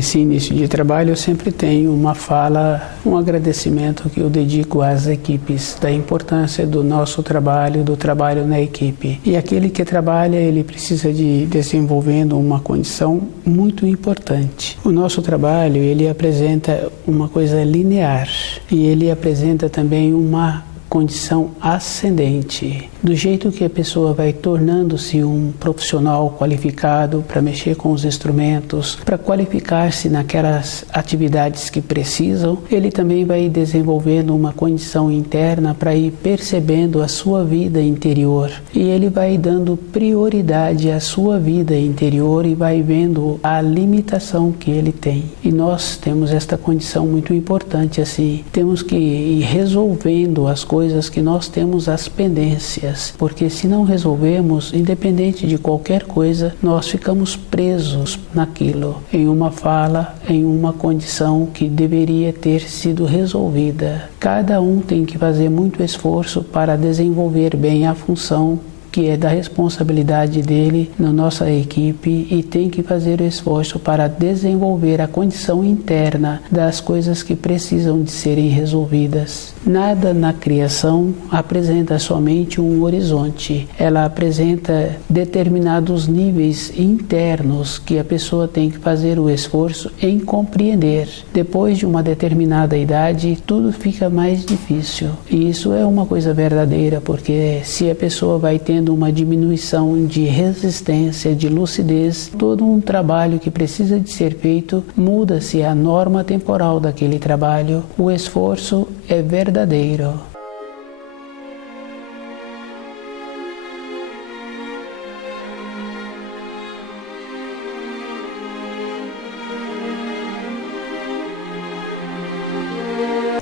Esse início de trabalho eu sempre tenho uma fala, um agradecimento que eu dedico às equipes, da importância do nosso trabalho, do trabalho na equipe. E aquele que trabalha, ele precisa de desenvolvendo uma condição muito importante. O nosso trabalho, ele apresenta uma coisa linear e ele apresenta também uma condição ascendente, do jeito que a pessoa vai tornando-se um profissional qualificado para mexer com os instrumentos, para qualificar-se naquelas atividades que precisam, ele também vai desenvolvendo uma condição interna para ir percebendo a sua vida interior e ele vai dando prioridade à sua vida interior e vai vendo a limitação que ele tem. E nós temos esta condição muito importante assim, temos que ir resolvendo as coisas que nós temos as pendências, porque se não resolvemos, independente de qualquer coisa, nós ficamos presos naquilo, em uma fala, em uma condição que deveria ter sido resolvida. Cada um tem que fazer muito esforço para desenvolver bem a função que é da responsabilidade dele na nossa equipe e tem que fazer o esforço para desenvolver a condição interna das coisas que precisam de serem resolvidas. Nada na criação apresenta somente um horizonte, ela apresenta determinados níveis internos que a pessoa tem que fazer o esforço em compreender. Depois de uma determinada idade, tudo fica mais difícil. E isso é uma coisa verdadeira, porque se a pessoa vai tendo uma diminuição de resistência, de lucidez, todo um trabalho que precisa de ser feito, muda-se a norma temporal daquele trabalho. O esforço é verdadeiro.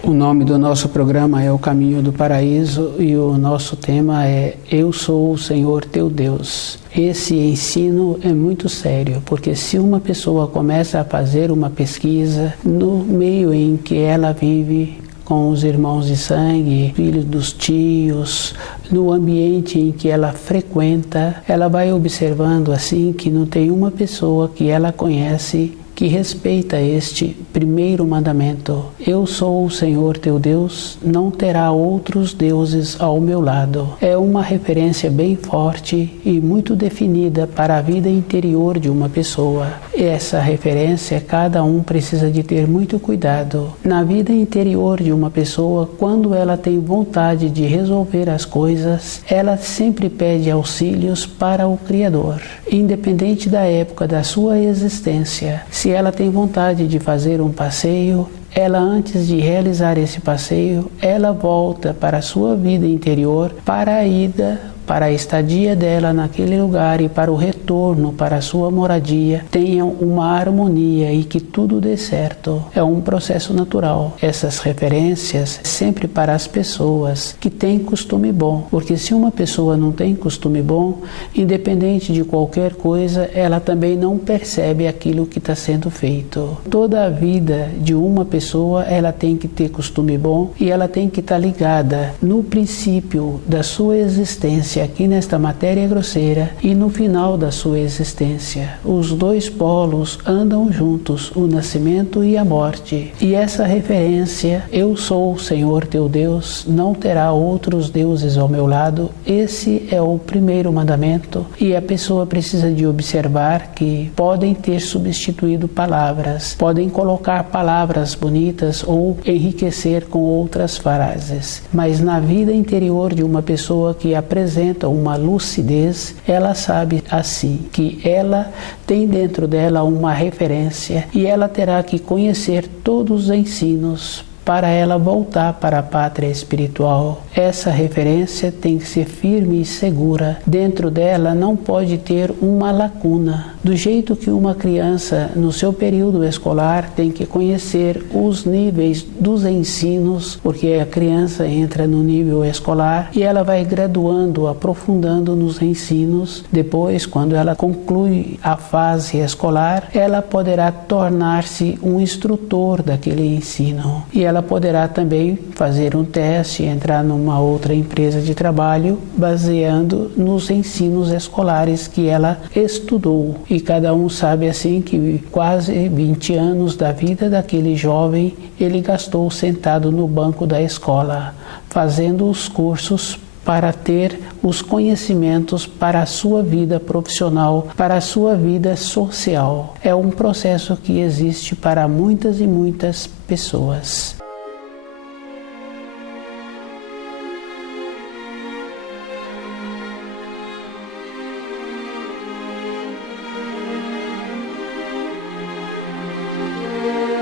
O nome do nosso programa é O Caminho do Paraíso e o nosso tema é Eu Sou o Senhor Teu Deus. Esse ensino é muito sério, porque se uma pessoa começa a fazer uma pesquisa no meio em que ela vive, com os irmãos de sangue, filhos dos tios, no ambiente em que ela frequenta, ela vai observando assim que não tem uma pessoa que ela conhece que respeita este primeiro mandamento. Eu sou o Senhor teu Deus, não terá outros deuses ao meu lado. É uma referência bem forte e muito definida para a vida interior de uma pessoa. Essa referência, cada um precisa de ter muito cuidado. Na vida interior de uma pessoa, quando ela tem vontade de resolver as coisas, ela sempre pede auxílios para o Criador, independente da época da sua existência. Se ela tem vontade de fazer um passeio, ela, antes de realizar esse passeio, ela volta para a sua vida interior, para a ida, para a estadia dela naquele lugar e para o retorno para a sua moradia, tenham uma harmonia e que tudo dê certo. É um processo natural. Essas referências sempre para as pessoas que têm costume bom, porque se uma pessoa não tem costume bom, independente de qualquer coisa, ela também não percebe aquilo que está sendo feito. Toda a vida de uma pessoa, ela tem que ter costume bom e ela tem que estar ligada no princípio da sua existência aqui nesta matéria grosseira e no final da sua existência. Os dois polos andam juntos, o nascimento e a morte. E essa referência, eu sou o Senhor teu Deus, não terá outros deuses ao meu lado, esse é o primeiro mandamento e a pessoa precisa de observar que podem ter substituído palavras, podem colocar palavras bonitas ou enriquecer com outras frases, mas na vida interior de uma pessoa que apresenta uma lucidez, ela sabe assim que ela tem dentro dela uma referência e ela terá que conhecer todos os ensinos para ela voltar para a pátria espiritual. Essa referência tem que ser firme e segura. Dentro dela não pode ter uma lacuna. Do jeito que uma criança, no seu período escolar, tem que conhecer os níveis dos ensinos, porque a criança entra no nível escolar e ela vai graduando, aprofundando nos ensinos. Depois, quando ela conclui a fase escolar, ela poderá tornar-se um instrutor daquele ensino. E ela poderá também fazer um teste, entrar numa outra empresa de trabalho, baseando nos ensinos escolares que ela estudou. E E cada um sabe assim que quase 20 anos da vida daquele jovem ele gastou sentado no banco da escola, fazendo os cursos para ter os conhecimentos para a sua vida profissional, para a sua vida social. É um processo que existe para muitas e muitas pessoas.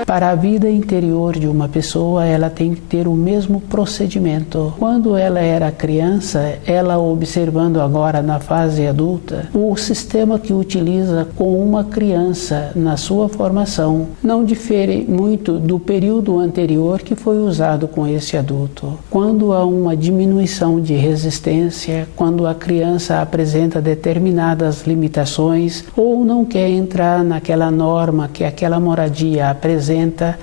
Para a vida interior de uma pessoa, ela tem que ter o mesmo procedimento. Quando ela era criança, ela observando agora na fase adulta, o sistema que utiliza com uma criança na sua formação não difere muito do período anterior que foi usado com esse adulto. Quando há uma diminuição de resistência, quando a criança apresenta determinadas limitações ou não quer entrar naquela norma que aquela moradia apresenta,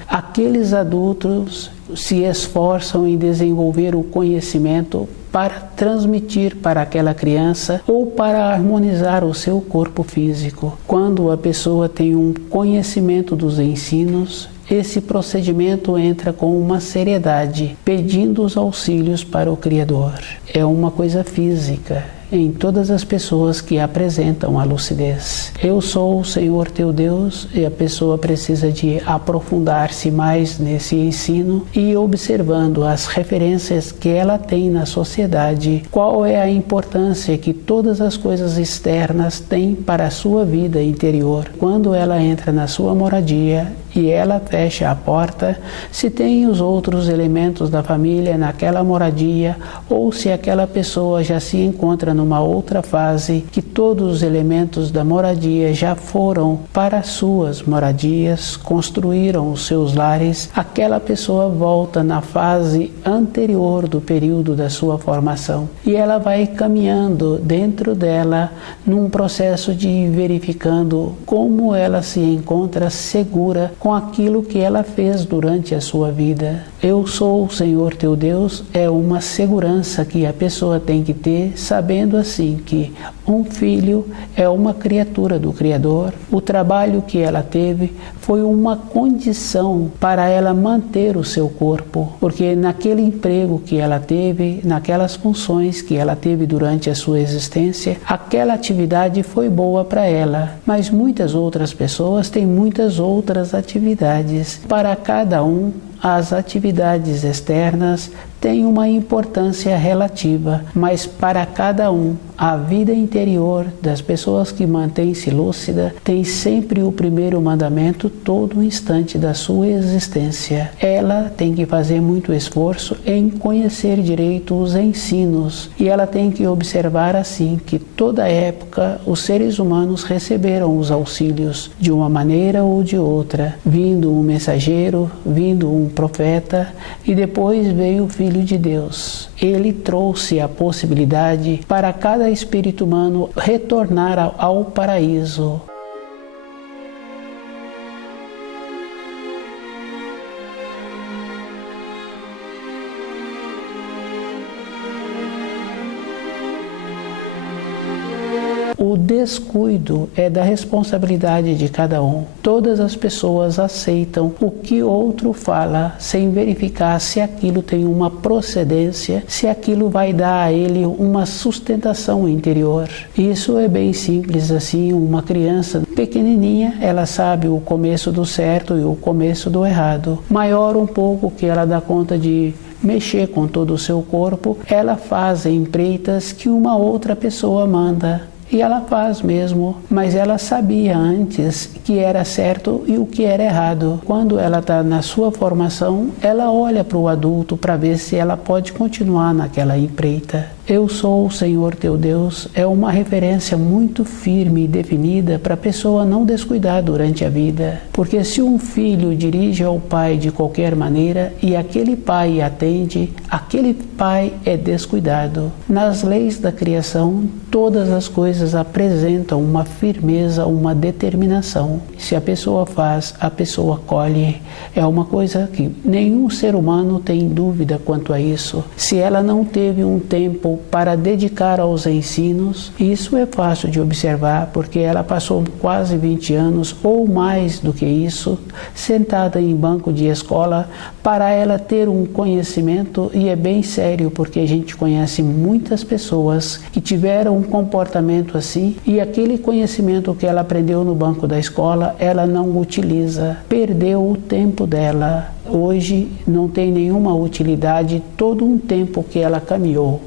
aqueles adultos se esforçam em desenvolver o conhecimento para transmitir para aquela criança ou para harmonizar o seu corpo físico. Quando a pessoa tem um conhecimento dos ensinos, esse procedimento entra com uma seriedade, pedindo os auxílios para o Criador. É uma coisa física em todas as pessoas que apresentam a lucidez. Eu sou o Senhor teu Deus, e a pessoa precisa de aprofundar-se mais nesse ensino e observando as referências que ela tem na sociedade, qual é a importância que todas as coisas externas têm para a sua vida interior. Quando ela entra na sua moradia e ela fecha a porta, se tem os outros elementos da família naquela moradia ou se aquela pessoa já se encontra numa outra fase, que todos os elementos da moradia já foram para suas moradias, construíram os seus lares, aquela pessoa volta na fase anterior do período da sua formação e ela vai caminhando dentro dela num processo de verificando como ela se encontra segura com aquilo que ela fez durante a sua vida. Eu sou o Senhor teu Deus é uma segurança que a pessoa tem que ter, sabendo assim que um filho é uma criatura do Criador. O trabalho que ela teve foi uma condição para ela manter o seu corpo, porque naquele emprego que ela teve, naquelas funções que ela teve durante a sua existência, aquela atividade foi boa para ela. Mas muitas outras pessoas têm muitas outras atividades. Para cada um, as atividades externas têm uma importância relativa, mas para cada um, a vida interior das pessoas que mantêm-se lúcida tem sempre o primeiro mandamento todo instante da sua existência. Ela tem que fazer muito esforço em conhecer direito os ensinos e ela tem que observar assim que toda época os seres humanos receberam os auxílios de uma maneira ou de outra, vindo um mensageiro, vindo um profeta e depois veio o Filho de Deus. Ele trouxe a possibilidade para cada espírito humano retornar ao paraíso. O descuido é da responsabilidade de cada um. Todas as pessoas aceitam o que outro fala sem verificar se aquilo tem uma procedência, se aquilo vai dar a ele uma sustentação interior. Isso é bem simples assim. Uma criança pequenininha, ela sabe o começo do certo e o começo do errado. Maior um pouco que ela dá conta de mexer com todo o seu corpo, ela faz empreitas que uma outra pessoa manda. E ela faz mesmo, mas ela sabia antes que era certo e o que era errado. Quando ela está na sua formação, ela olha para o adulto para ver se ela pode continuar naquela empreita. Eu sou o Senhor teu Deus é uma referência muito firme e definida para a pessoa não descuidar durante a vida. Porque se um filho dirige ao pai de qualquer maneira e aquele pai atende, aquele pai é descuidado. Nas leis da criação, todas as coisas apresentam uma firmeza, uma determinação. Se a pessoa faz, a pessoa colhe. É uma coisa que nenhum ser humano tem dúvida quanto a isso. Se ela não teve um tempo tempo para dedicar aos ensinos. Isso é fácil de observar, porque ela passou quase 20 anos ou mais do que isso, sentada em banco de escola, para ela ter um conhecimento, e é bem sério, porque a gente conhece muitas pessoas que tiveram um comportamento assim, e aquele conhecimento que ela aprendeu no banco da escola, ela não utiliza, perdeu o tempo dela. Hoje não tem nenhuma utilidade todo um tempo que ela caminhou.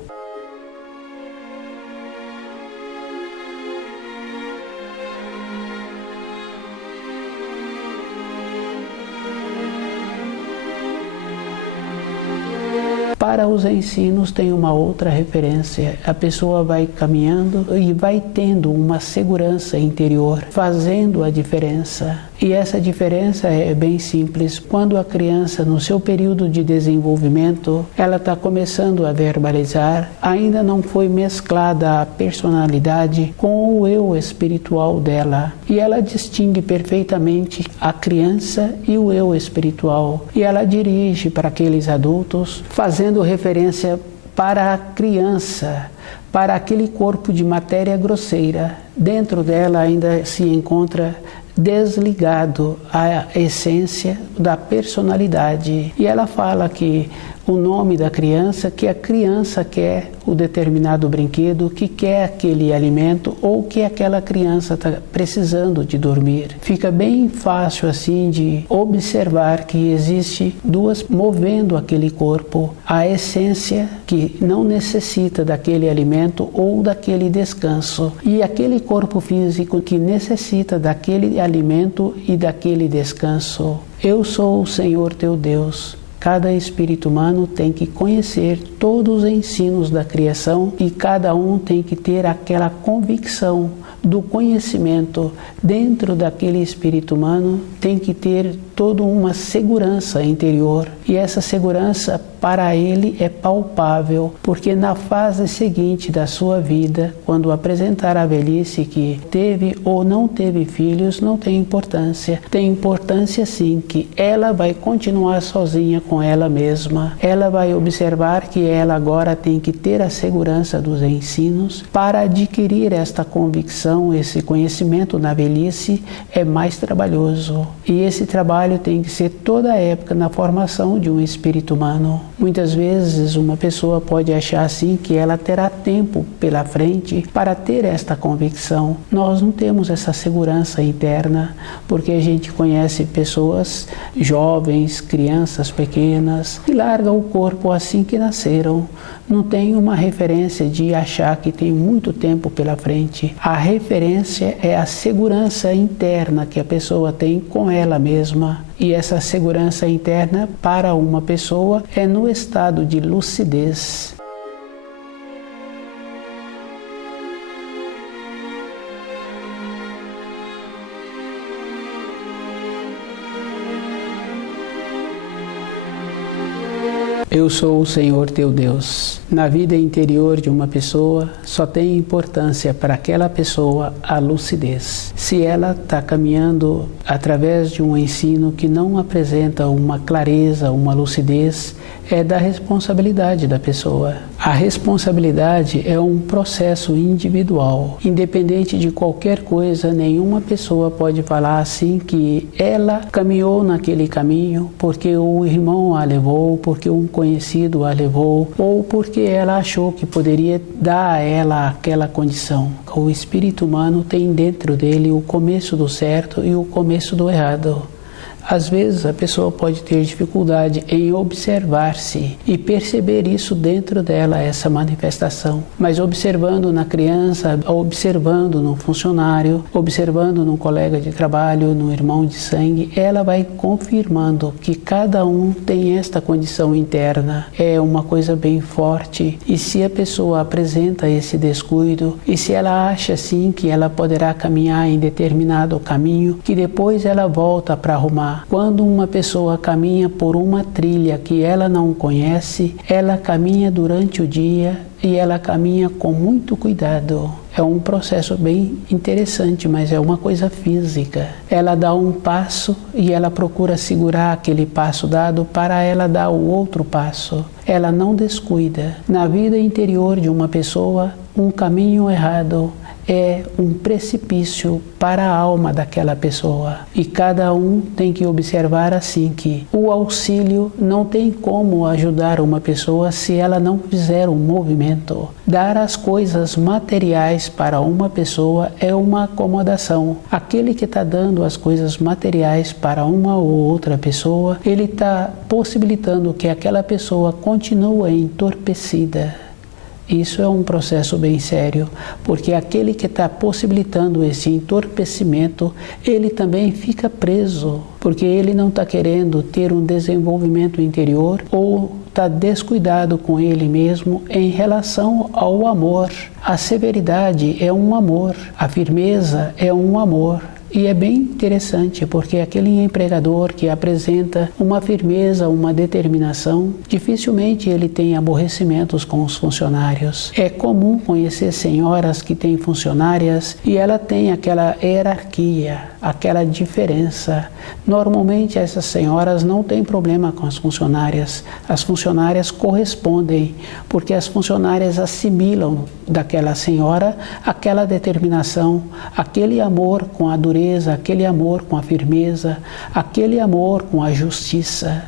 Para os ensinos tem uma outra referência. A pessoa vai caminhando e vai tendo uma segurança interior, fazendo a diferença. E essa diferença é bem simples. Quando a criança, no seu período de desenvolvimento, ela está começando a verbalizar, ainda não foi mesclada a personalidade com o eu espiritual dela. E ela distingue perfeitamente a criança e o eu espiritual. E ela dirige para aqueles adultos, fazendo referência para a criança, para aquele corpo de matéria grosseira. Dentro dela ainda se encontra desligado a essência da personalidade. E ela fala que o nome da criança, que a criança quer o determinado brinquedo, que quer aquele alimento ou que aquela criança está precisando de dormir. Fica bem fácil assim de observar que existe duas movendo aquele corpo, a essência que não necessita daquele alimento ou daquele descanso, e aquele corpo físico que necessita daquele alimento e daquele descanso. Eu sou o Senhor teu Deus. Cada espírito humano tem que conhecer todos os ensinos da criação, e cada um tem que ter aquela convicção do conhecimento. Dentro daquele espírito humano tem que ter toda uma segurança interior, e essa segurança para ele é palpável, porque na fase seguinte da sua vida, quando apresentar a velhice que teve ou não teve filhos, não tem importância. Tem importância sim que ela vai continuar sozinha com ela mesma. Ela vai observar que ela agora tem que ter a segurança dos ensinos para adquirir esta convicção. Esse conhecimento na velhice é mais trabalhoso, e esse trabalho tem que ser toda a época na formação de um espírito humano. Muitas vezes uma pessoa pode achar assim que ela terá tempo pela frente para ter esta convicção. Nós não temos essa segurança interna, porque a gente conhece pessoas jovens, crianças pequenas, que largam o corpo assim que nasceram. Não tem uma referência de achar que tem muito tempo pela frente. A referência é a segurança interna que a pessoa tem com ela mesma. E essa segurança interna para uma pessoa é no estado de lucidez. Eu sou o Senhor teu Deus. Na vida interior de uma pessoa, só tem importância para aquela pessoa a lucidez. Se ela está caminhando através de um ensino que não apresenta uma clareza, uma lucidez, é da responsabilidade da pessoa. A responsabilidade é um processo individual. Independente de qualquer coisa, nenhuma pessoa pode falar assim que ela caminhou naquele caminho porque o irmão a levou, porque um conhecido a levou, ou porque ela achou que poderia dar a ela aquela condição. O espírito humano tem dentro dele o começo do certo e o começo do errado. Às vezes a pessoa pode ter dificuldade em observar-se e perceber isso dentro dela, essa manifestação. Mas observando na criança, observando no funcionário, observando no colega de trabalho, no irmão de sangue, ela vai confirmando que cada um tem esta condição interna. É uma coisa bem forte, e se a pessoa apresenta esse descuido, e se ela acha assim que ela poderá caminhar em determinado caminho, que depois ela volta para arrumar. Quando uma pessoa caminha por uma trilha que ela não conhece, ela caminha durante o dia e ela caminha com muito cuidado. É um processo bem interessante, mas é uma coisa física. Ela dá um passo e ela procura segurar aquele passo dado para ela dar o outro passo. Ela não descuida. Na vida interior de uma pessoa, um caminho errado é um precipício para a alma daquela pessoa. E cada um tem que observar assim que o auxílio não tem como ajudar uma pessoa se ela não fizer um movimento. Dar as coisas materiais para uma pessoa é uma acomodação. Aquele que está dando as coisas materiais para uma ou outra pessoa, ele está possibilitando que aquela pessoa continue entorpecida. Isso é um processo bem sério, porque aquele que está possibilitando esse entorpecimento, ele também fica preso, porque ele não está querendo ter um desenvolvimento interior ou está descuidado com ele mesmo em relação ao amor. A severidade é um amor, a firmeza é um amor. E é bem interessante, porque aquele empregador que apresenta uma firmeza, uma determinação, dificilmente ele tem aborrecimentos com os funcionários. É comum conhecer senhoras que têm funcionárias e ela tem aquela hierarquia, aquela diferença. Normalmente essas senhoras não têm problema com as funcionárias correspondem, porque as funcionárias assimilam daquela senhora aquela determinação, aquele amor com a dureza, aquele amor com a firmeza, aquele amor com a justiça.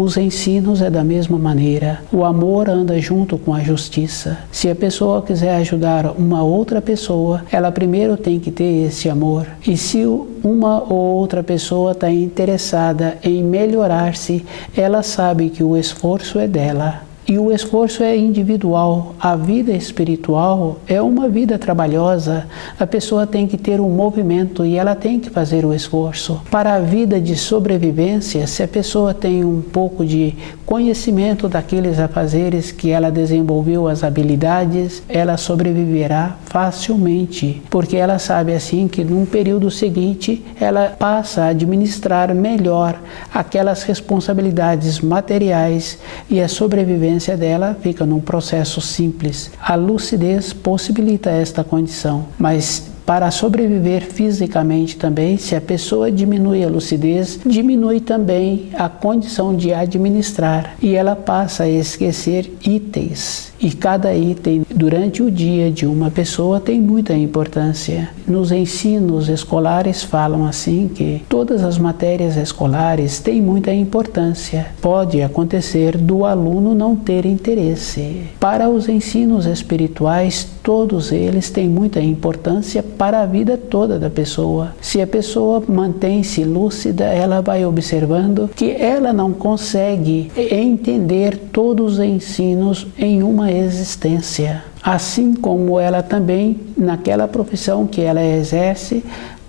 Os ensinos é da mesma maneira. O amor anda junto com a justiça. Se a pessoa quiser ajudar uma outra pessoa, ela primeiro tem que ter esse amor. E se uma ou outra pessoa está interessada em melhorar-se, ela sabe que o esforço é dela. E o esforço é individual. A vida espiritual é uma vida trabalhosa. A pessoa tem que ter um movimento e ela tem que fazer o esforço. Para a vida de sobrevivência, se a pessoa tem um pouco de conhecimento daqueles afazeres que ela desenvolveu, as habilidades, ela sobreviverá facilmente, porque ela sabe assim que num período seguinte ela passa a administrar melhor aquelas responsabilidades materiais e a sobrevivência dela fica num processo simples. A lucidez possibilita esta condição, mas para sobreviver fisicamente também, se a pessoa diminui a lucidez, diminui também a condição de administrar e ela passa a esquecer itens. E cada item durante o dia de uma pessoa tem muita importância. Nos ensinos escolares falam assim que todas as matérias escolares têm muita importância. Pode acontecer do aluno não ter interesse. Para os ensinos espirituais, todos eles têm muita importância para a vida toda da pessoa. Se a pessoa mantém-se lúcida, ela vai observando que ela não consegue entender todos os ensinos em uma existência. Assim como ela também, naquela profissão que ela exerce,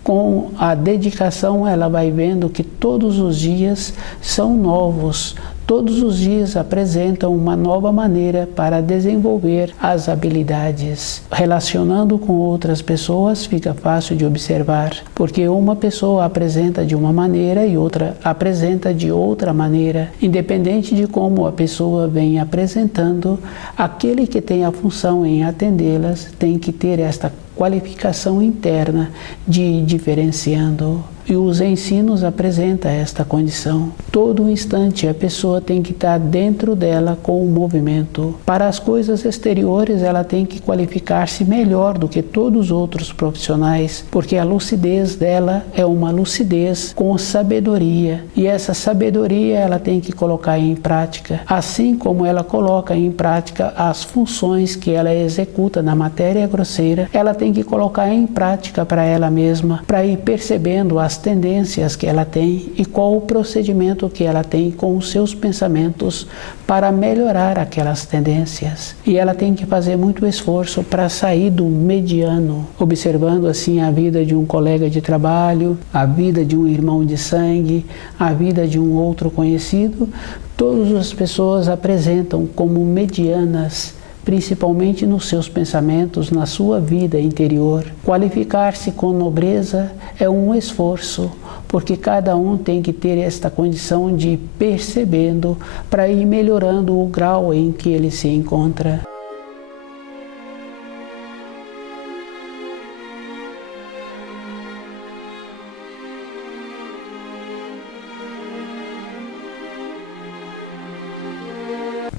com a dedicação, ela vai vendo que todos os dias são novos. Todos os dias apresentam uma nova maneira para desenvolver as habilidades. Relacionando com outras pessoas fica fácil de observar, porque uma pessoa apresenta de uma maneira e outra apresenta de outra maneira. Independente de como a pessoa vem apresentando, aquele que tem a função em atendê-las tem que ter esta qualificação interna de ir diferenciando. E os ensinos apresentam esta condição. Todo instante a pessoa tem que estar dentro dela com o movimento. Para as coisas exteriores ela tem que qualificar-se melhor do que todos os outros profissionais, porque a lucidez dela é uma lucidez com sabedoria. E essa sabedoria ela tem que colocar em prática, assim como ela coloca em prática as funções que ela executa na matéria grosseira, ela tem que colocar em prática para ela mesma, para ir percebendo as tendências que ela tem e qual o procedimento que ela tem com os seus pensamentos para melhorar aquelas tendências. E ela tem que fazer muito esforço para sair do mediano, observando assim a vida de um colega de trabalho, a vida de um irmão de sangue, a vida de um outro conhecido. Todas as pessoas apresentam como medianas, principalmente nos seus pensamentos, na sua vida interior. Qualificar-se com nobreza é um esforço, porque cada um tem que ter esta condição de ir percebendo para ir melhorando o grau em que ele se encontra.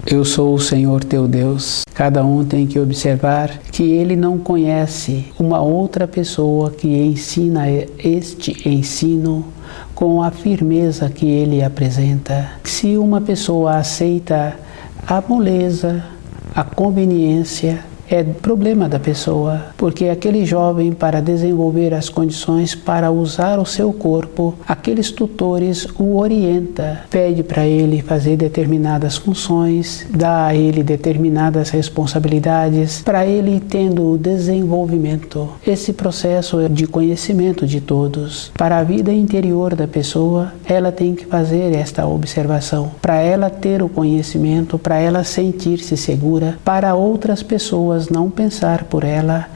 Eu sou o Senhor teu Deus. Cada um tem que observar que ele não conhece uma outra pessoa que ensina este ensino com a firmeza que ele apresenta. Se uma pessoa aceita a moleza, a conveniência, é problema da pessoa, porque aquele jovem, para desenvolver as condições para usar o seu corpo, aqueles tutores o orienta, pede para ele fazer determinadas funções, dá a ele determinadas responsabilidades, para ele tendo o desenvolvimento. Esse processo é de conhecimento de todos. Para a vida interior da pessoa, ela tem que fazer esta observação, para ela ter o conhecimento, para ela sentir-se segura, para outras pessoas não pensar por ela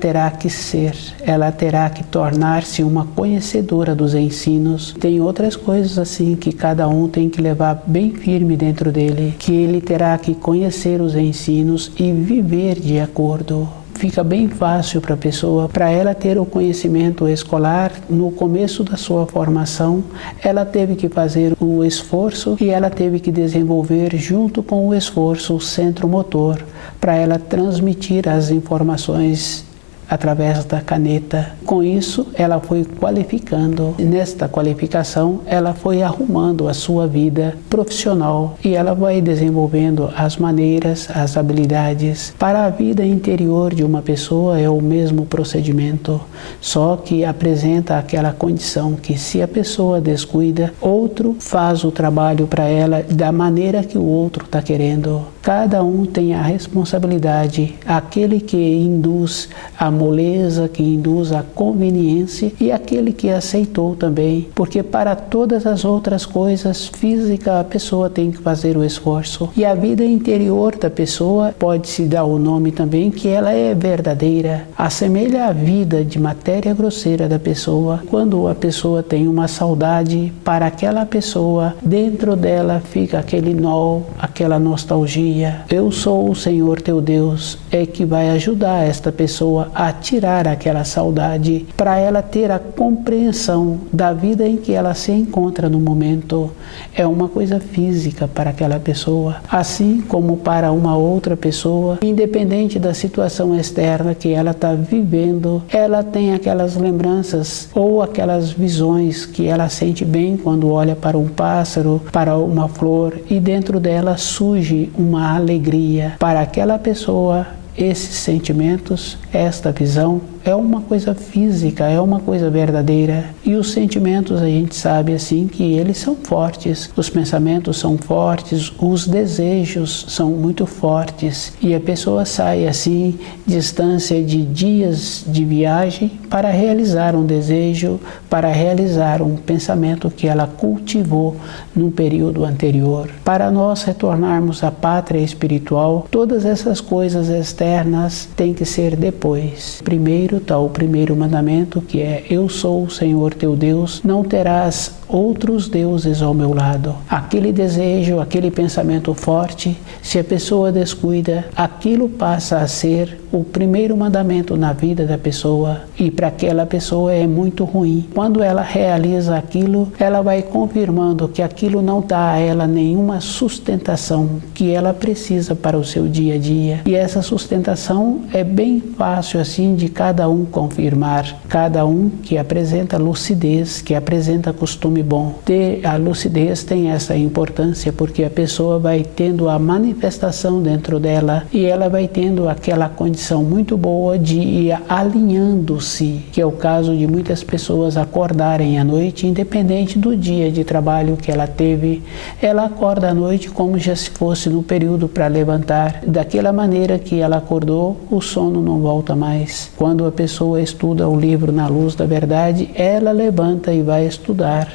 terá que ser, ela terá que tornar-se uma conhecedora dos ensinos. Tem outras coisas assim que cada um tem que levar bem firme dentro dele, que ele terá que conhecer os ensinos e viver de acordo. Fica bem fácil para a pessoa, para ela ter o conhecimento escolar. No começo da sua formação, ela teve que fazer o esforço e ela teve que desenvolver junto com o esforço o centro motor, para ela transmitir as informações através da caneta. Com isso, ela foi qualificando. Nesta qualificação, ela foi arrumando a sua vida profissional e ela vai desenvolvendo as maneiras, as habilidades. Para a vida interior de uma pessoa é o mesmo procedimento, só que apresenta aquela condição que, se a pessoa descuida, outro faz o trabalho para ela da maneira que o outro está querendo. Cada um tem a responsabilidade, aquele que induz a moleza, que induz a conveniência, e aquele que aceitou também, porque para todas as outras coisas físicas a pessoa tem que fazer o esforço. E a vida interior da pessoa pode-se dar o nome também que ela é verdadeira, assemelha à vida de matéria grosseira da pessoa. Quando a pessoa tem uma saudade, para aquela pessoa, dentro dela fica aquele nó, aquela nostalgia. Eu sou o Senhor teu Deus, é que vai ajudar esta pessoa a tirar aquela saudade, para ela ter a compreensão da vida em que ela se encontra no momento. É uma coisa física para aquela pessoa, assim como para uma outra pessoa, independente da situação externa que ela está vivendo, ela tem aquelas lembranças ou aquelas visões que ela sente bem quando olha para um pássaro, para uma flor, e dentro dela surge uma alegria. Para aquela pessoa, esses sentimentos, esta visão, é uma coisa física, é uma coisa verdadeira. E os sentimentos, a gente sabe assim que eles são fortes, os pensamentos são fortes, os desejos são muito fortes. E a pessoa sai assim, distância de dias de viagem, para realizar um desejo, para realizar um pensamento que ela cultivou num período anterior. Para nós retornarmos à pátria espiritual, todas essas coisas externas têm que ser depois. Primeiro está o primeiro mandamento, que é: eu sou o Senhor teu Deus, não terás outros deuses ao meu lado. Aquele desejo, aquele pensamento forte, se a pessoa descuida, aquilo passa a ser o primeiro mandamento na vida da pessoa, e para aquela pessoa é muito ruim. Quando ela realiza aquilo, ela vai confirmando que aquilo não dá a ela nenhuma sustentação que ela precisa para o seu dia a dia. E essa sustentação é bem fácil assim de cada um confirmar. Cada um que apresenta lucidez, que apresenta costume bom. Ter a lucidez tem essa importância, porque a pessoa vai tendo a manifestação dentro dela e ela vai tendo aquela condição muito boa de ir alinhando-se, que é o caso de muitas pessoas acordarem à noite, independente do dia de trabalho que ela teve, ela acorda à noite como já se fosse no período para levantar. Daquela maneira que ela acordou, o sono não volta mais. Quando a pessoa estuda o livro Na Luz da Verdade, ela levanta e vai estudar.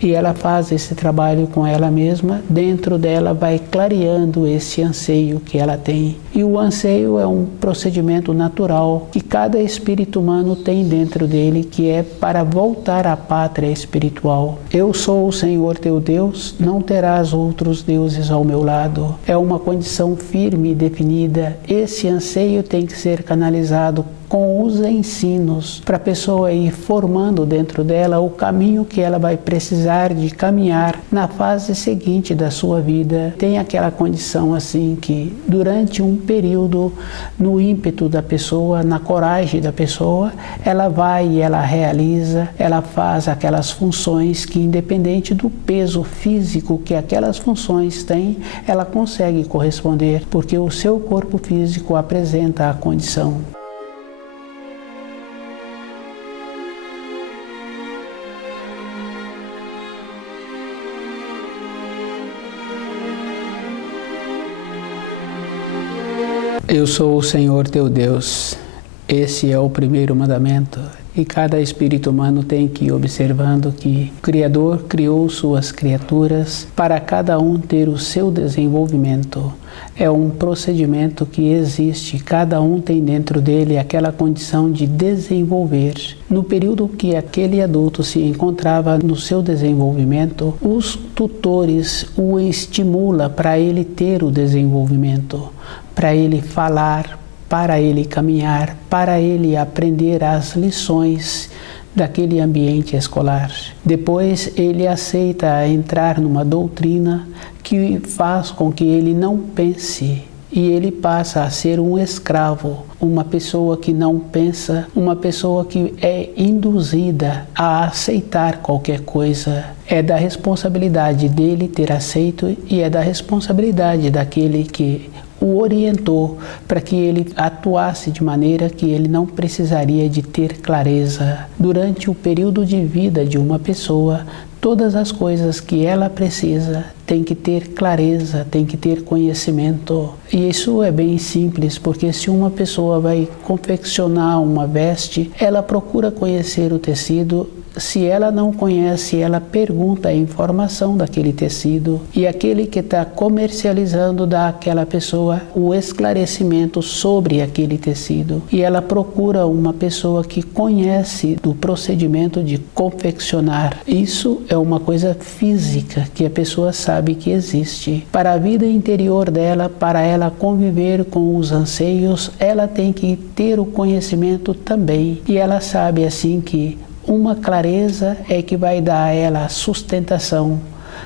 e ela faz esse trabalho com ela mesma, dentro dela vai clareando esse anseio que ela tem. E o anseio é um procedimento natural que cada espírito humano tem dentro dele, que é para voltar à pátria espiritual. Eu sou o Senhor teu Deus, não terás outros deuses ao meu lado. É uma condição firme e definida. Esse anseio tem que ser canalizado com os ensinos, para a pessoa ir formando dentro dela o caminho que ela vai precisar de caminhar na fase seguinte da sua vida. Tem aquela condição assim que durante um período, no ímpeto da pessoa, na coragem da pessoa, ela vai e ela realiza, ela faz aquelas funções que, independente do peso físico que aquelas funções têm, ela consegue corresponder, porque o seu corpo físico apresenta a condição. Eu sou o Senhor teu Deus. Esse é o primeiro mandamento. E cada espírito humano tem que ir observando que o Criador criou suas criaturas para cada um ter o seu desenvolvimento. É um procedimento que existe, cada um tem dentro dele aquela condição de desenvolver. No período que aquele adulto se encontrava no seu desenvolvimento, os tutores o estimulam para ele ter o desenvolvimento, para ele falar, para ele caminhar, para ele aprender as lições daquele ambiente escolar. Depois ele aceita entrar numa doutrina que faz com que ele não pense e ele passa a ser um escravo, uma pessoa que não pensa, uma pessoa que é induzida a aceitar qualquer coisa. É da responsabilidade dele ter aceito e é da responsabilidade daquele que o orientou para que ele atuasse de maneira que ele não precisaria de ter clareza. Durante o período de vida de uma pessoa, todas as coisas que ela precisa tem que ter clareza, tem que ter conhecimento. E isso é bem simples, porque se uma pessoa vai confeccionar uma veste, ela procura conhecer o tecido. Se ela não conhece, ela pergunta a informação daquele tecido e aquele que está comercializando dá àquela pessoa o esclarecimento sobre aquele tecido. E ela procura uma pessoa que conhece do procedimento de confeccionar. Isso é uma coisa física que a pessoa sabe que existe. Para a vida interior dela, para ela conviver com os anseios, ela tem que ter o conhecimento também. E ela sabe assim que uma clareza é que vai dar a ela sustentação.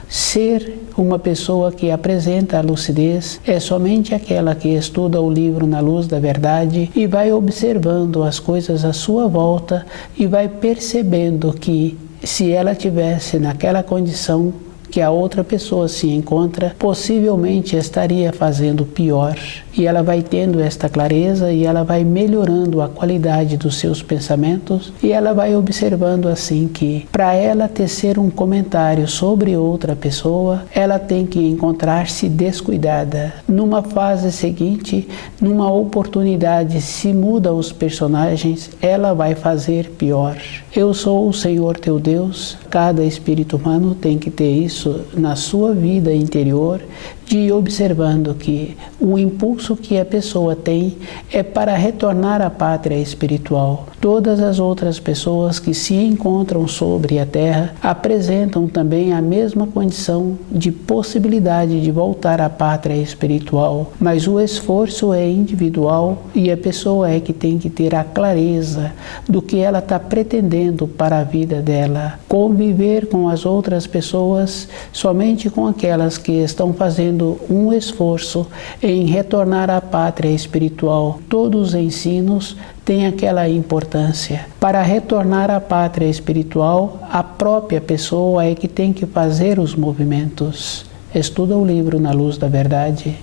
Ser uma pessoa que apresenta a lucidez é somente aquela que estuda o livro na luz da verdade e vai observando as coisas à sua volta e vai percebendo que se ela tivesse naquela condição que a outra pessoa se encontra, possivelmente estaria fazendo pior. E ela vai tendo esta clareza e ela vai melhorando a qualidade dos seus pensamentos e ela vai observando assim que para ela tecer um comentário sobre outra pessoa, ela tem que encontrar-se descuidada. Numa fase seguinte, numa oportunidade, se muda os personagens, ela vai fazer pior. Eu sou o Senhor teu Deus. Cada espírito humano tem que ter isso na sua vida interior, de ir observando que o impulso que a pessoa tem é para retornar à pátria espiritual. Todas as outras pessoas que se encontram sobre a Terra apresentam também a mesma condição de possibilidade de voltar à pátria espiritual, mas o esforço é individual e a pessoa é que tem que ter a clareza do que ela está pretendendo para a vida dela. Conviver com as outras pessoas somente com aquelas que estão fazendo um esforço em retornar à pátria espiritual. Todos os ensinos têm aquela importância. Para retornar à pátria espiritual, a própria pessoa é que tem que fazer os movimentos. Estuda o livro Na Luz da Verdade.